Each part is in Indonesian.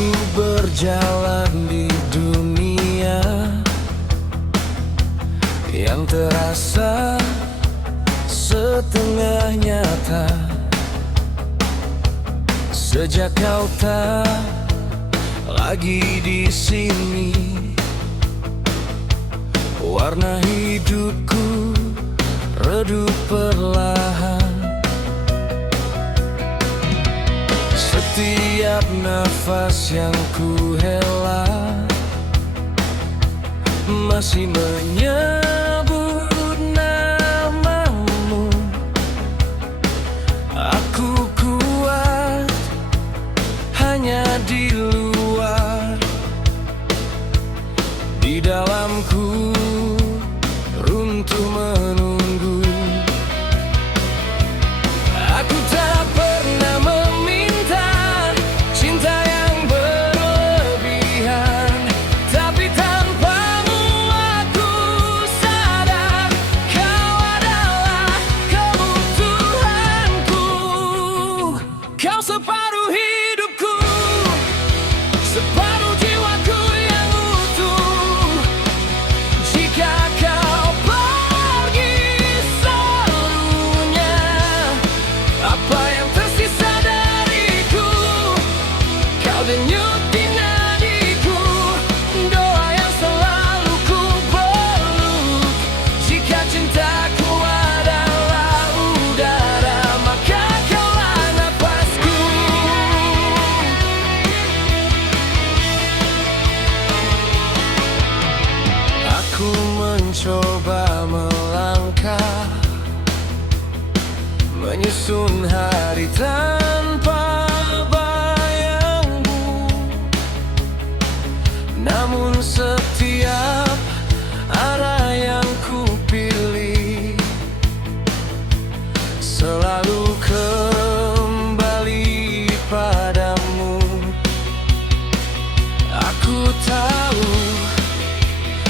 Aku berjalan di dunia yang terasa setengah nyata. Sejak kau tak lagi di sini, warna hidupku redup perlahan. Setiap nafas yang ku hela masih menyebut namamu. Aku kuat hanya di luar, di dalamku runtuh menunggu. Aku tak pernah meminta cinta yang berlebihan, tapi tanpamu aku sadar kau adalah kebutuhanku. Kau separuh hidupku, separuh jiwaku yang utuh. Jika kau pergi seluruhnya, apa yang tersisa dariku kau denyut di nadiku. Doa yang selalu ku peluk. Jika cintaku adalah udara, maka kaulah napasku. Aku mencoba melangkah, menyusun hari tanpa bayangmu. Namun setiap arah yang ku pilih selalu kembali padamu. Aku tahu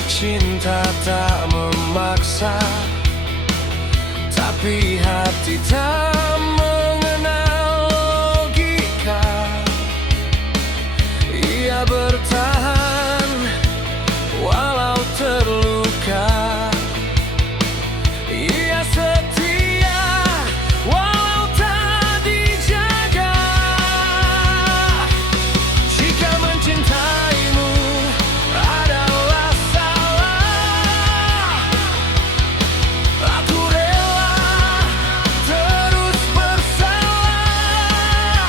cinta tak memaksa, tapi hati tak mengenal logika. Ia bertahan walau terluka. Ia setia walau tak dijaga. Jika mencintaimu adalah salah, aku rela terus bersalah.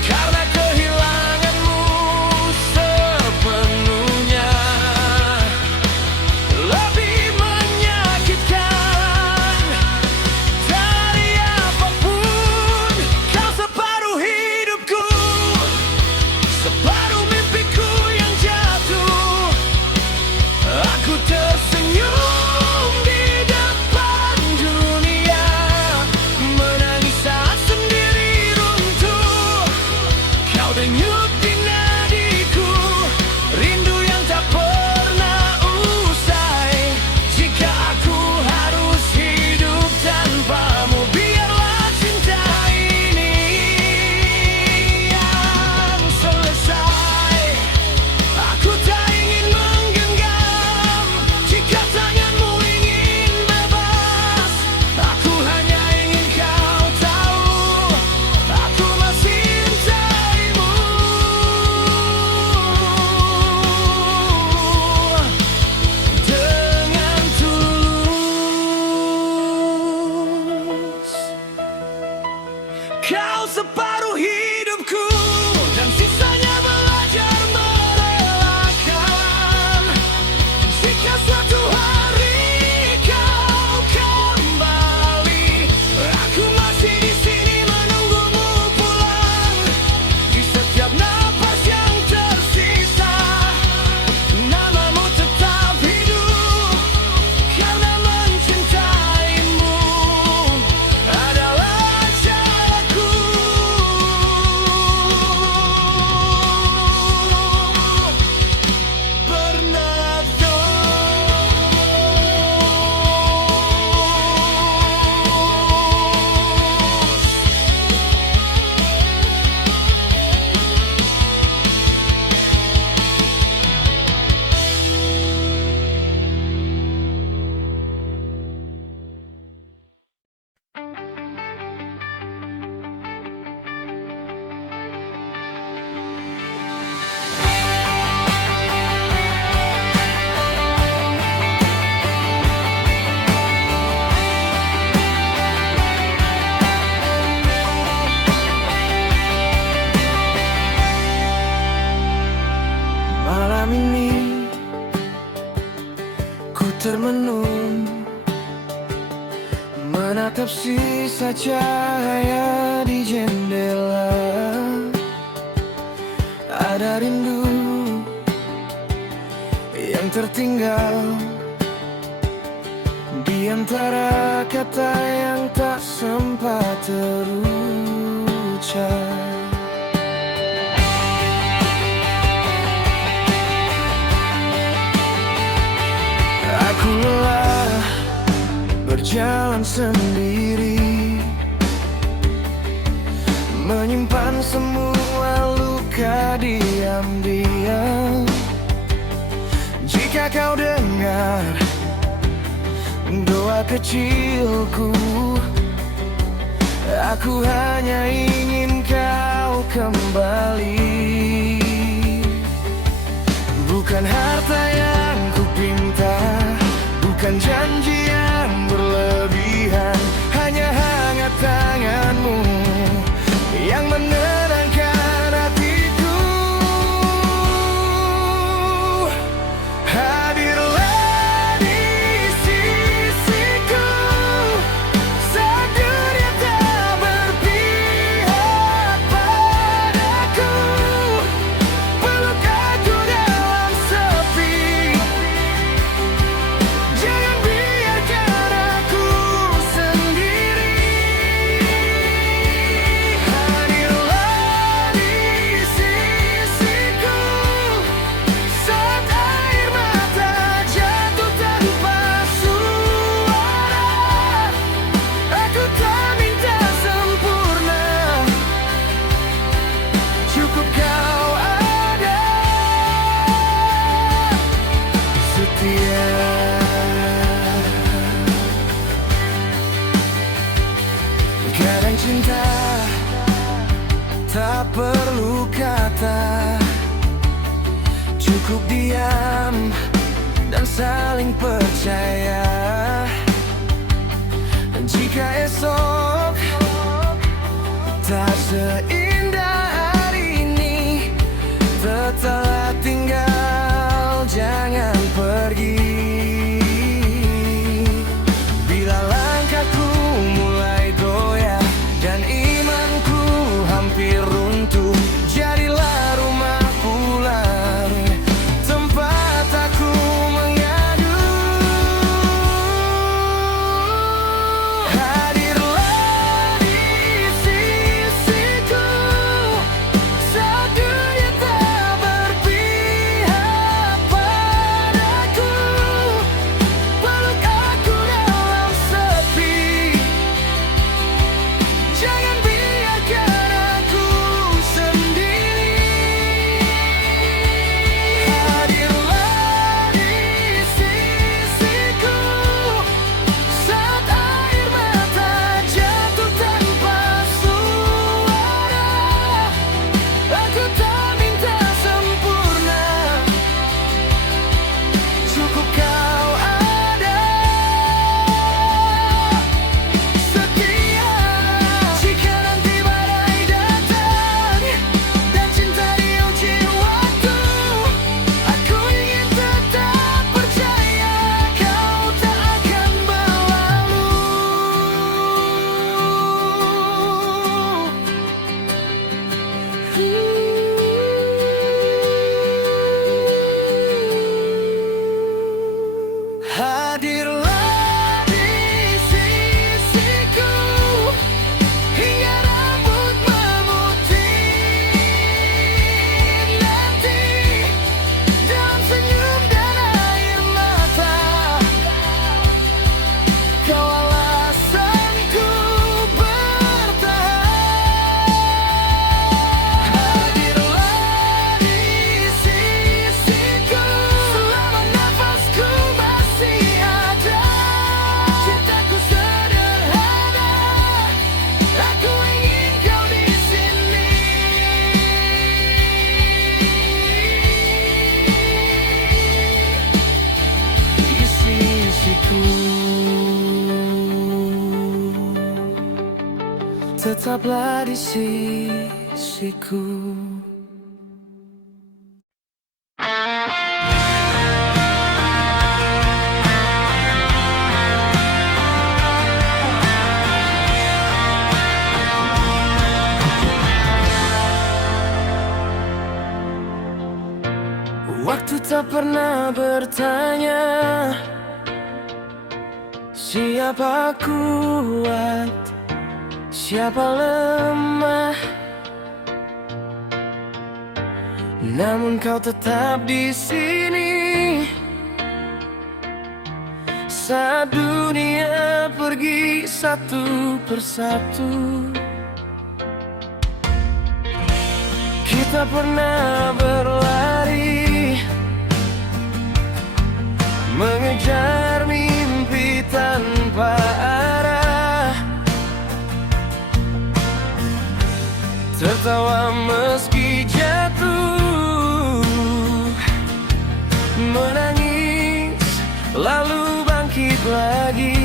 Karena kehilanganmu termenung, menatap sisa cahaya di jendela. Ada rindu yang tertinggal di antara kata yang tak sempat terucap. Aku lelah berjalan sendiri, menyimpan semua luka diam-diam. Jika kau dengar doa kecilku, aku hanya ingin kau kembali. Bukan harta yang kupinta, bukan janji yang berlebihan, hanya hangat tanganmu yang menenangkan hatiku. Hadirlah di sisiku saat dunia tak berpihak padaku. Peluk aku dalam sepi, jangan biarkan aku sendiri. Hadirlah di sisiku saat air mata jatuh tanpa suara. Aku tak minta sempurna, cukup kau ada setia. Kadang cinta tak perlu kata, cukup diam dan saling percaya. Jika esok tak seindah hari ini, tetaplah tinggal, jangan pergi. Bila langkahku mulai goyah dan imanku hampir runtuh, jadilah rumah pulang, tempat aku mengadu. Hadirlah di sisiku saat dunia tak berpihak padaku. Peluk aku dalam sepi, jangan biarkan aku sendiri. Hadirlah di sisiku saat air mata jatuh tanpa suara. Aku tak minta sempurna, cukup kau ada setia. Jika nanti badai datang dan cinta diuji waktu, aku ingin tetap percaya kau tak akan berlalu. Hadirlah di sisiku hingga rambut memutih nanti, dalam senyum dan air mata. Kau alasanku bertahan. Hadirlah di sisiku selama nafasku masih ada. Cintaku sederhana, aku ingin kau di sini. Di sisiku, tetaplah di sisiku. Waktu tak pernah bertanya siapa kuat, siapa lemah. Namun kau tetap di sini saat dunia pergi satu persatu. Kita pernah berlari mengejar mimpi tanpa arah, tertawa meski jatuh, menangis lalu bangkit lagi.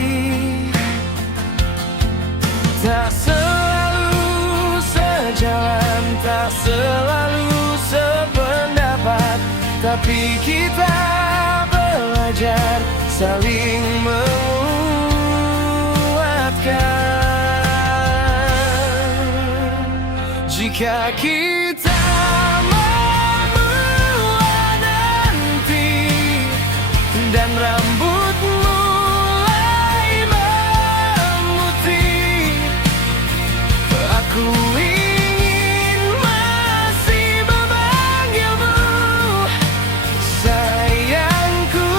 Tak selalu sejalan, tak selalu sependapat, tapi kita belajar saling menguatkan. Jika kita memulai nanti dan rambut mulai memutih, aku ingin masih memanggilmu sayangku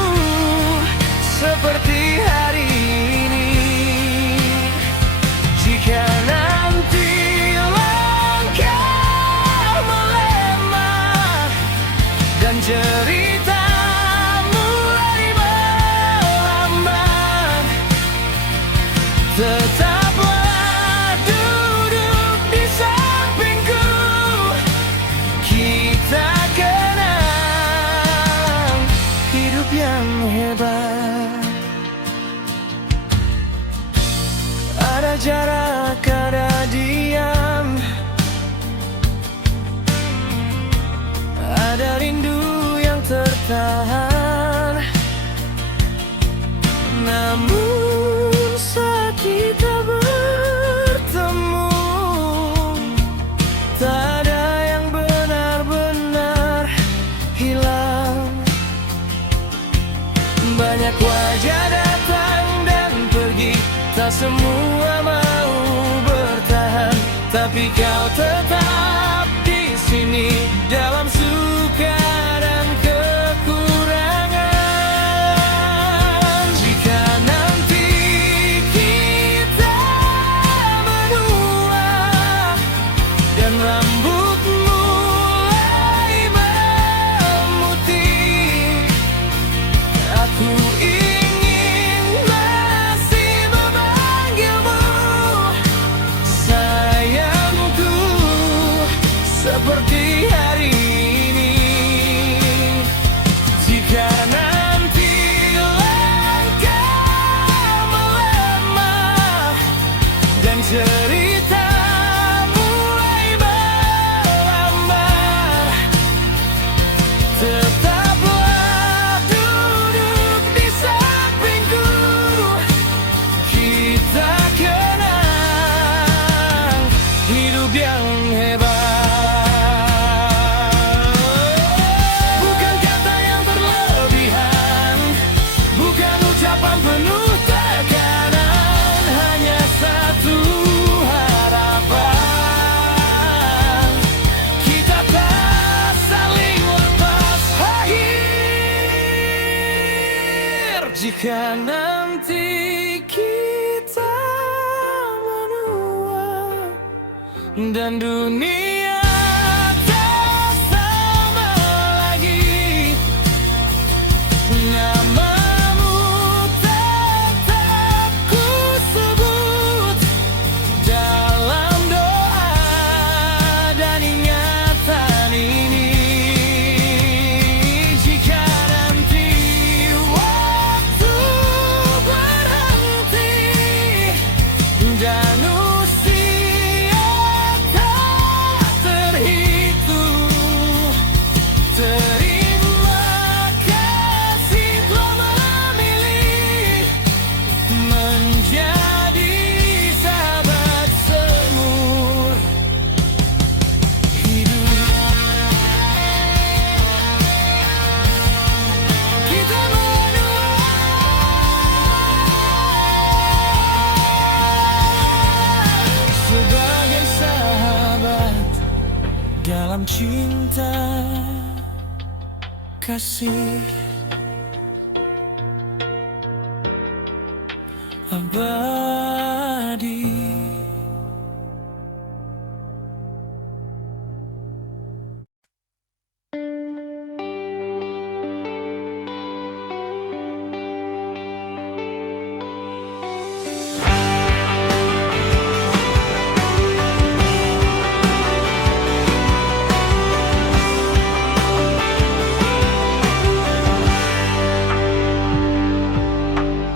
seperti hari ini. Jika nanti langkah melemah dan cerita mulai melambat, tetaplah duduk di sampingku. Kita kenang hidup yang hebat. Ada jarak, ada diam, ada rindu yang tertahan. Namun saat kita bertemu, tak ada yang benar-benar hilang. Banyak wajah datang dan pergi, tak semua mau bertahan, tapi kau tetap di sini dalam suka dan kekurangan. Jika nanti kita menua dan rambut mulai memutih, aku ingin masih memanggilmu sayangku seperti hari ini. Jika nanti langkah melemah dan cerita mulai melambat, tetaplah duduk di sampingku. Kita kenang hidup yang hebat. Bukan kata yang berlebihan, bukan ucapan penuh tekanan, hanya satu harapan. Kita tak saling lepas akhir. Jika nanti kita menua dan dunia tak sama lagi, namamu tetap ku sebut dalam doa dan ingatan ini. Jika nanti waktu berhenti dan usia tak cinta kasih abadi.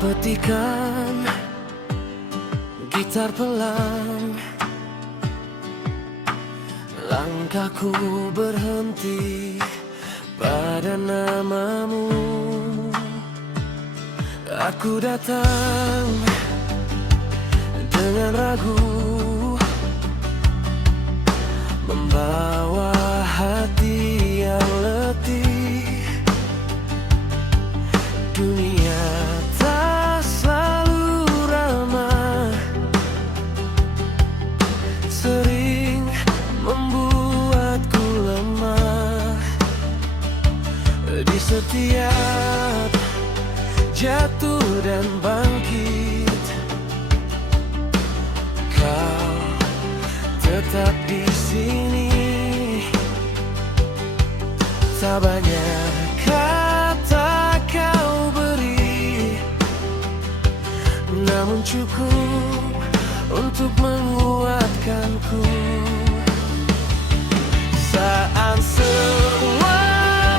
Petikan gitar pelan, langkahku berhenti pada namamu. Aku datang dengan ragu, membawa hati yang letih. Dunia tak selalu ramah, sering membuatku lemah. Di setiap jatuh dan bangkit, kau tetap di sini. Tak banyak kata kau beri, namun cukup untuk menguatkanku. Saat semua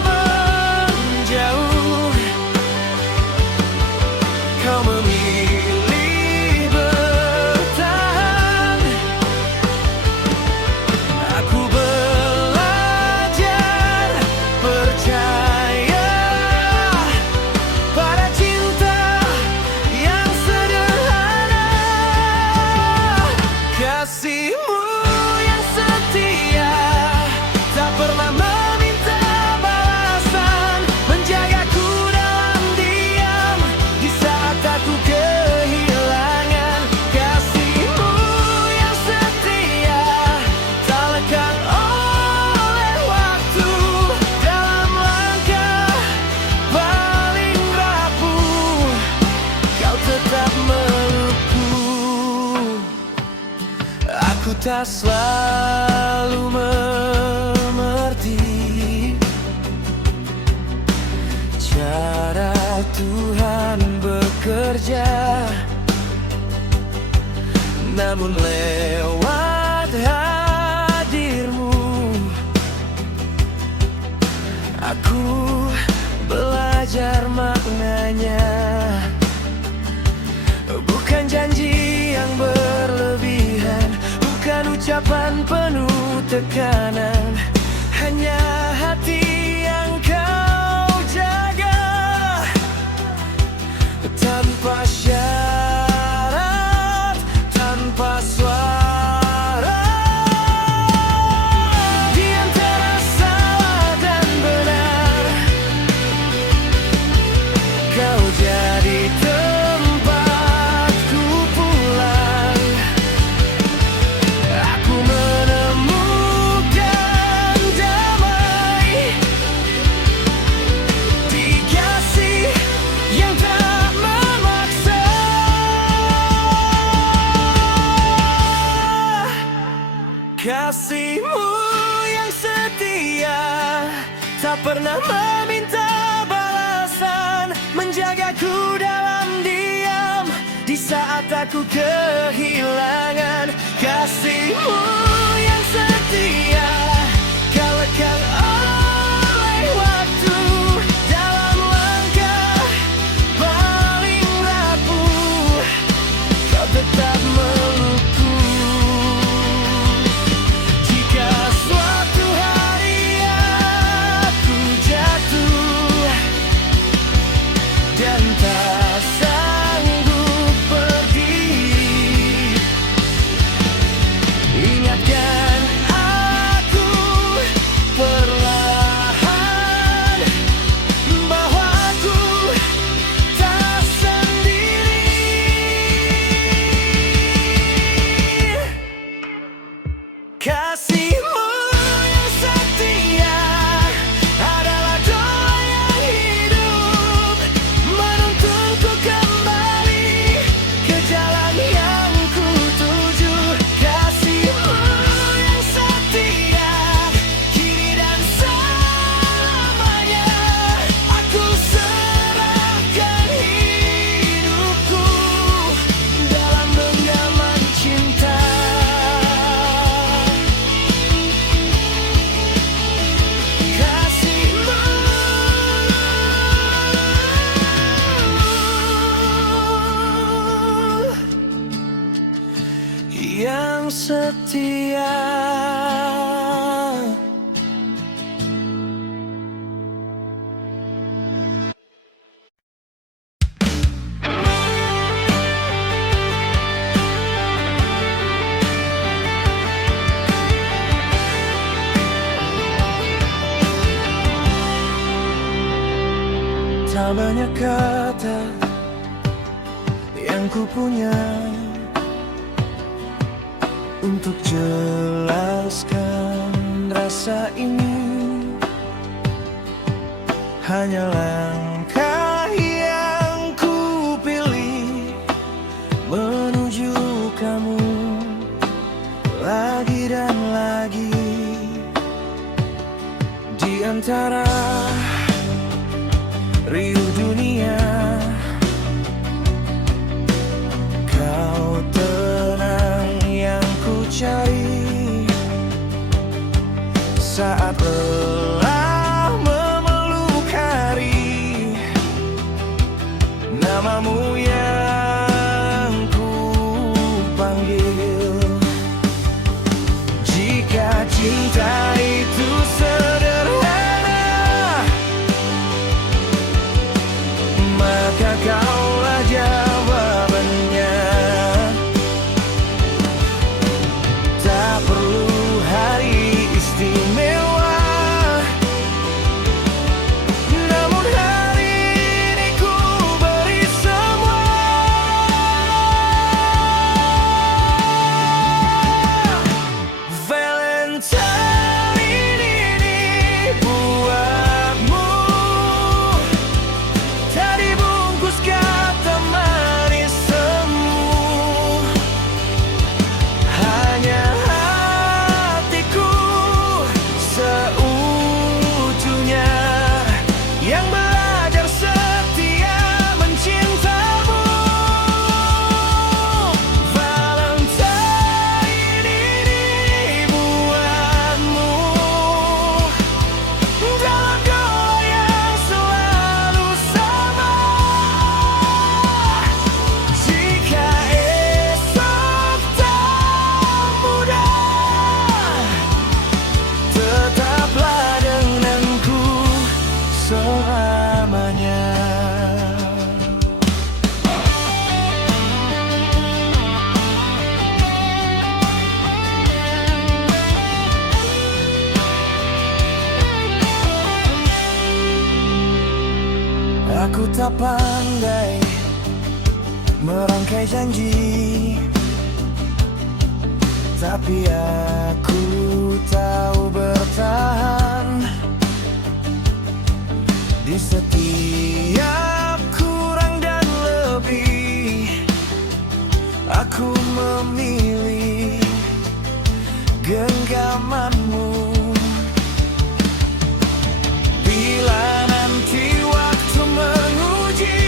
menjauh, kau memilih bertahan. Aku belajar percaya pada cinta yang sederhana. Kasihmu yang setia, tak pernah meminta balasan, menjagaku dalam diam di saat aku kehilangan. Kasihmu yang setia, tak lekang oleh waktu, dalam langkah paling rapuh, kau tetap melukku. Aku tak selalu mengerti cara Tuhan bekerja, namun lewat hadirmu, aku belajar maknanya. Bukan janji yang berlebihan, bukan ucapan penuh tekanan, hanya hati yang kau jaga tanpa syarat, tanpa suara. Di antara salah dan benar, kau jadi tempatku pulang. Aku menemukan damai di kasih yang tak memaksa. Kasihmu yang setia, tak pernah meminta balasan, menjagaku dalam diam di saat aku kehilangan. Kasihmu yang setia, kau lekang oleh waktu, dalam langkah paling rapuh, kau tetap melukku. Jika suatu hari aku jatuh dan tak sanggup pergi, ingatkan setia. Tak banyak kata yang ku punya untuk jelaskan rasa ini. Hanya langkah yang ku pilih menuju kamu lagi dan lagi. Di antara riuh dunia, kau tenang yang ku cari. Saat lelah memeluk hari, namamu yang ku panggil. Jika cinta itu sederhana, maka kaulah jawabannya. Tak perlu hari istimewa, namun hari ini ku beri semua. Valentine ini buatmu. Tadi bungkus kata manis semu, hanya hatiku seutuhnya yang belajar setia mencintamu. Valentine ini buatmu, dalam doa yang selalu sama. Jika esok tak mudah, tetaplah denganku selamanya. Aku tak pandai merangkai janji, tapi aku tahu bertahan. Di setiap kurang dan lebih, aku memilih genggamanmu. Bila nanti waktu menguji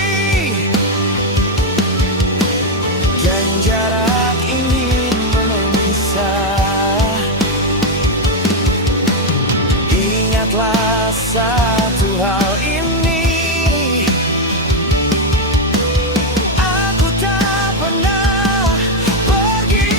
dan jarak ingin memisah, ingatlah satu hal ini: aku tak pernah pergi.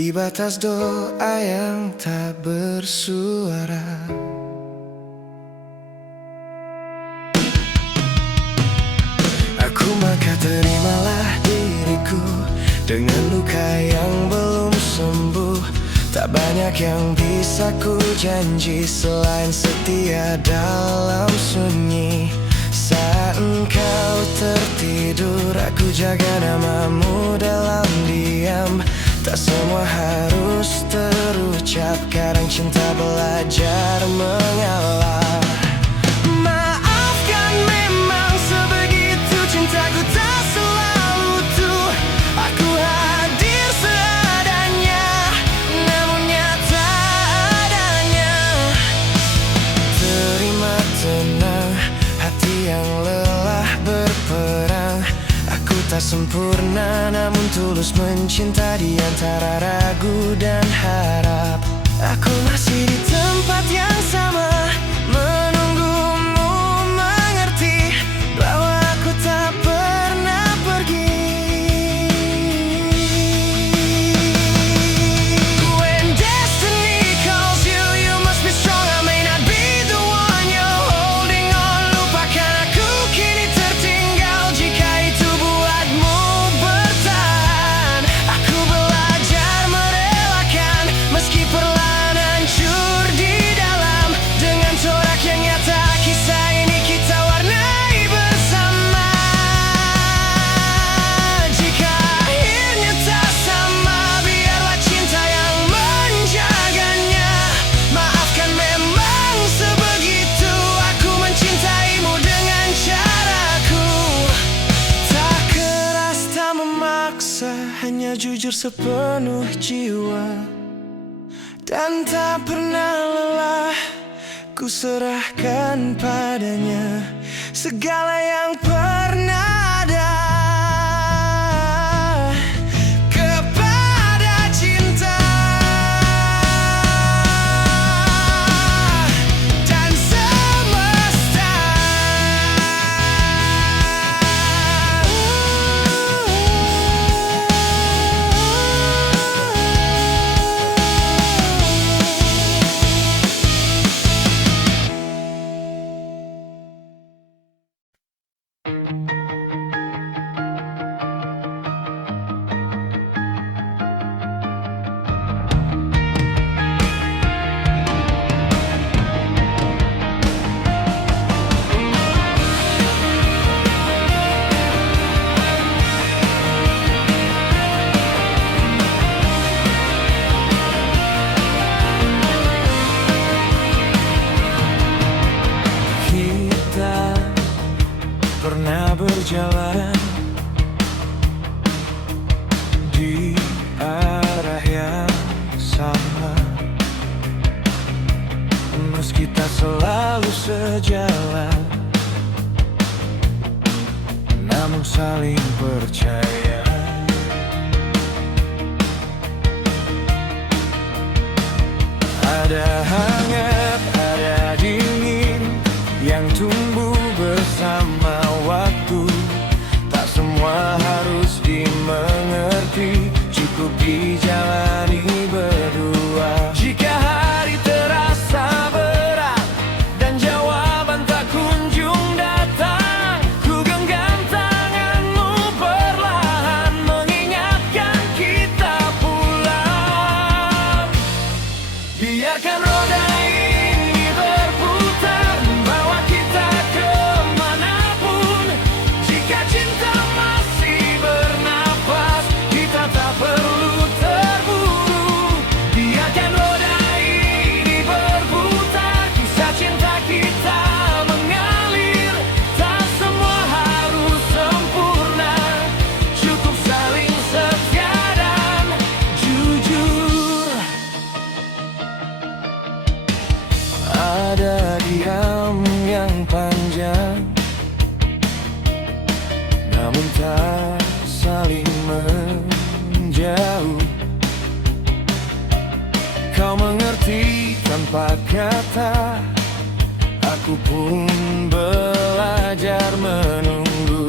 di batas doa yang tak bersuara. Aku maka terimalah diriku dengan luka yang belum sembuh. Tak banyak yang bisa ku janji selain setia dalam sunyi. Saat engkau tertidur, aku jaga namamu dalam diam. Tak semua harus terucap, kadang cinta belajar mengalah. Maafkan, memang sebegitu cintaku tak selalu utuh. Aku hadir seadanya, namun nyata adanya. Terima tenang hati yang lelah berperang. Aku tak sempurna, namun tulus mencinta di antara ragu dan harap. Aku masih di tempat yang sama, menunggumu mengerti bahwa aku tak pernah pergi. When destiny calls you, you must be strong. I may not be the one you're holding on. Lupakan aku kini tertinggal jika itu buatmu bertahan. Aku belajar merelakan meski perlahan hancur di dalam. Dengan corak yang nyata kisah ini kita warnai bersama. Jika akhirnya tak sama, biarlah cinta yang menjaganya. Maafkan, memang sebegitu aku mencintaimu dengan caraku. Tak keras, tak memaksa, hanya jujur sepenuh jiwa. Dan tak pernah lelah, ku serahkan padanya segala yang pernah ada. Kepada cinta dan semesta. Kita pernah berjalan di arah yang sama, meski tak selalu sejalan, namun saling percaya. Ada hangat, ada dingin yang tumbuh bersama waktu. Tak semua harus dimengerti, cukup dijalani berdua. Jika hari terasa berat dan jawaban tak kunjung datang, ku genggam tanganmu perlahan, mengingatkan kita pulang. Biarkan roda ini berputar, membawa kita kemanapun. Jika cinta masih bernapas, kita tak perlu terburu. Biarkan roda ini berputar, kisah cinta kita mengalir. Tak semua harus sempurna, cukup saling setia dan jujur. Ada diam yang panjang, namun tak saling menjauh. Kau mengerti tanpa kata, aku pun belajar menunggu.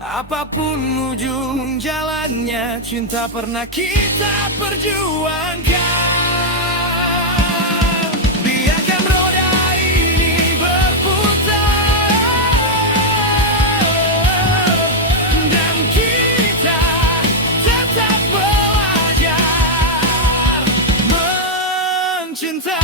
Apapun ujung jalannya, cinta pernah kita perjuangkan. Biarkan roda ini berputar, dan kita tetap belajar mencinta.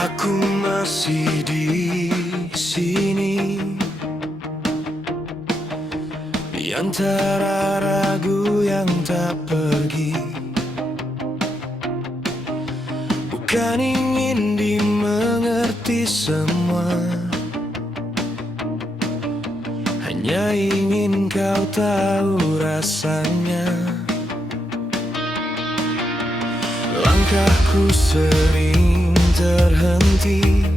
Aku masih di sini, di antara ragu yang tak pergi. Bukan ingin dimengerti semua, hanya ingin kau tahu rasanya. Langkahku sering terhenti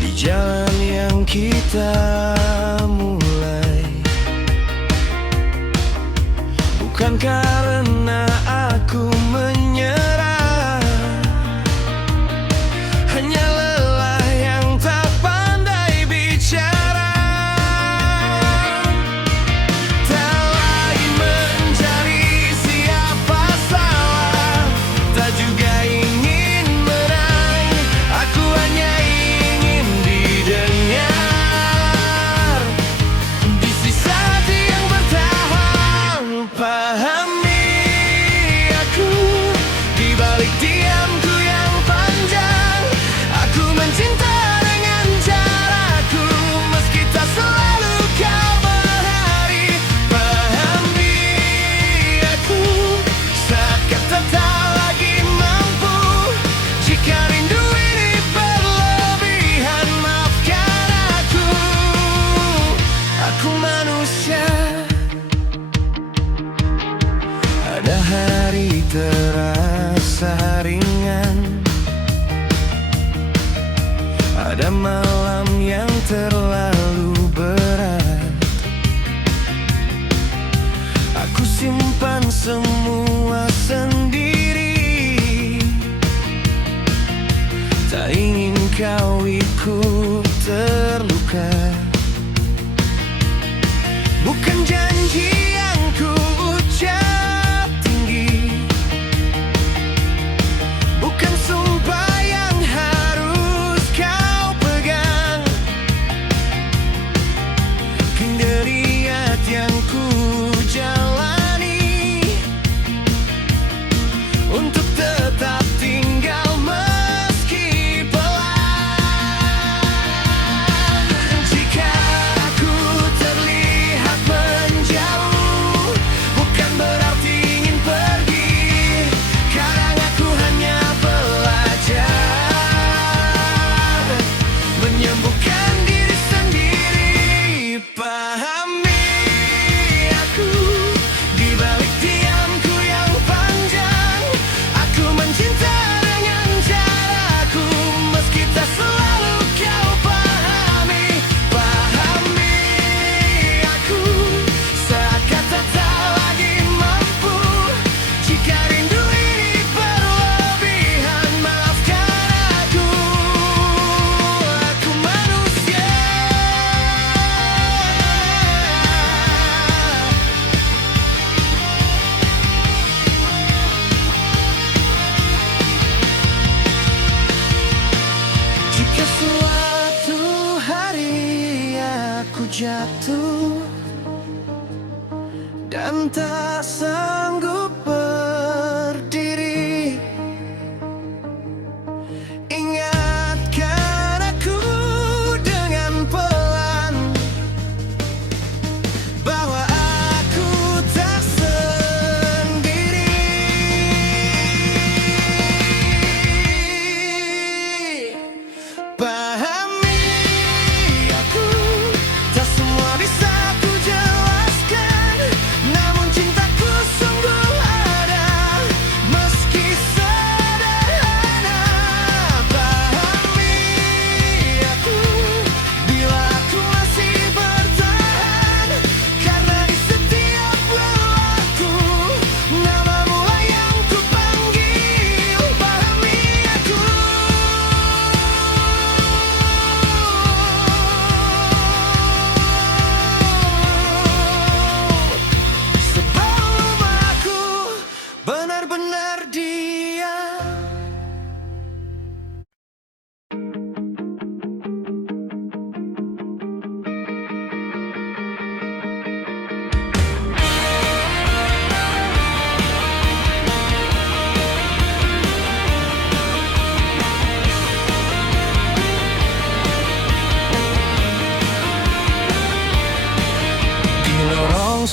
di jalan yang kita mulai. Bukan karena aku menyerah, hanya lelah yang tak pandai bicara. Tak lagi mencari siapa salah, tak juga ingin menang. Aku hanya ingin didengar di sisa hati yang bertahan. Pahami aku di balik diamku yang panjang. Aku mencinta dengan caraku, meski tak selalu kau berhari. Pahami aku saat kata tak lagi mampu. Jika rindu ini berlebihan, maafkan aku. Aku manusia. Ada hari terasa ringan, ada malam yang terlalu berat. Aku simpan semua sendiri, tak ingin kau ikut terluka. Bukan janji yang ku ucap tinggi, bukan sumpah yang harus kau pegang. Hingga niat yang ku jalani untuk tetap tinggal meski pelan. Jika aku terlihat menjauh, bukan berarti ingin pergi. Kadang aku hanya belajar menyembuhkan diri sendiri. Pahami aku di balik diamku yang panjang. Aku mencinta dengan caraku, meski tak selalu kau pahami. Pahami aku saat kata tak lagi mampu. Jika rindu ini berlebihan, maafkan aku. Aku manusia. Jika suatu hari aku jatuh dan tak sanggup berdiri, ingatkan aku dengan pelan bahwa aku tak sendiri. Pahami aku, tak semua bisa ku jelaskan, namun cintaku sungguh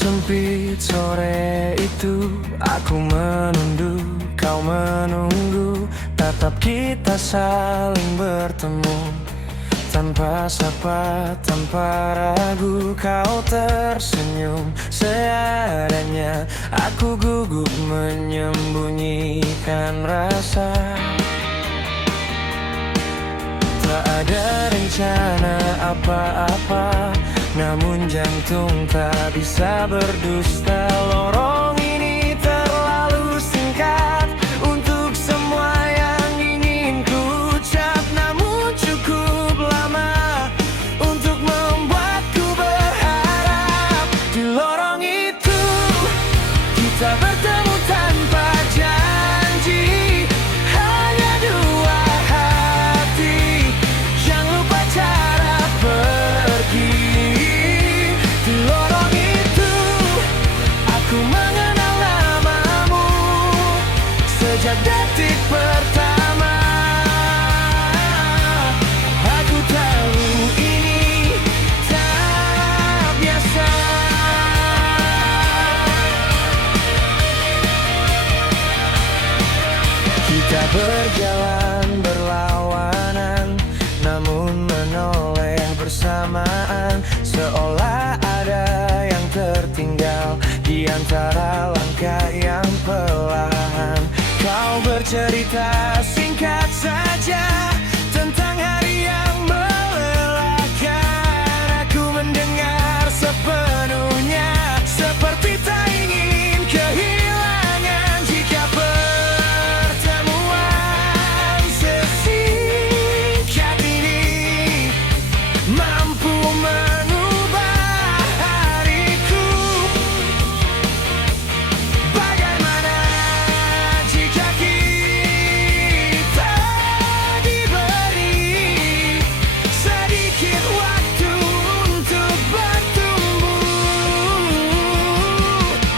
sempit sore itu, aku menunduk, kau menunggu. Tatap kita saling bertemu, tanpa sapa, tanpa ragu. Kau tersenyum seadanya, aku gugup menyembunyikan rasa. Tak ada rencana apa-apa, namun jantung tak bisa berdusta. Lorong ini terlalu singkat untuk semua yang ingin ku ucap, namun cukup lama untuk membuatku berharap. Di lorong itu kita bertemu tanpa janji, hanya dua hati yang lupa cara pergi. Di lorong itu aku mengenal namamu sejak detik pertama. Aku tahu ini tak biasa. Kita berjalan berlawanan, namun menoleh bersamaan. Seolah ada yang tertinggal di antara langkah yang perlahan. Kau bercerita singkat saja tentang hari yang melelahkan. Aku mendengar sepenuhnya, seperti tak ingin kehilangan. Jika pertemuan sesingkat ini mampu mengubah hariku, bagaimana jika kita diberi sedikit waktu untuk bertumbuh?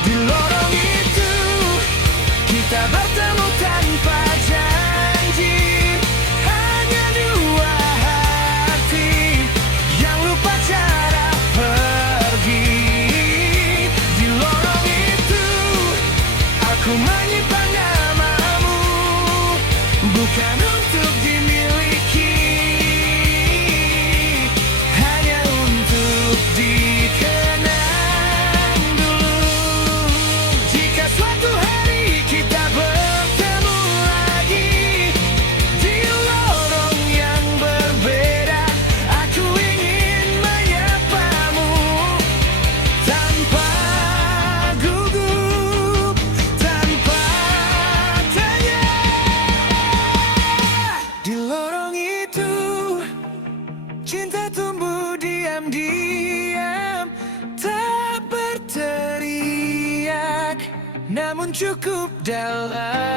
Di lorong itu kita bertemu tanpa janji, hanya dua hati yang lupa cara pergi. Di lorong itu aku menyimpan namamu, bukan untuk dimiliki, hanya untuk dikenang dulu. Jika suatu hari kita bertemu lagi di lorong yang berbeda, aku ingin menyapamu tanpa gugup, tanpa tanya. Di lorong itu cinta tumbuh diam-diam, tak berteriak, namun cukup dalam.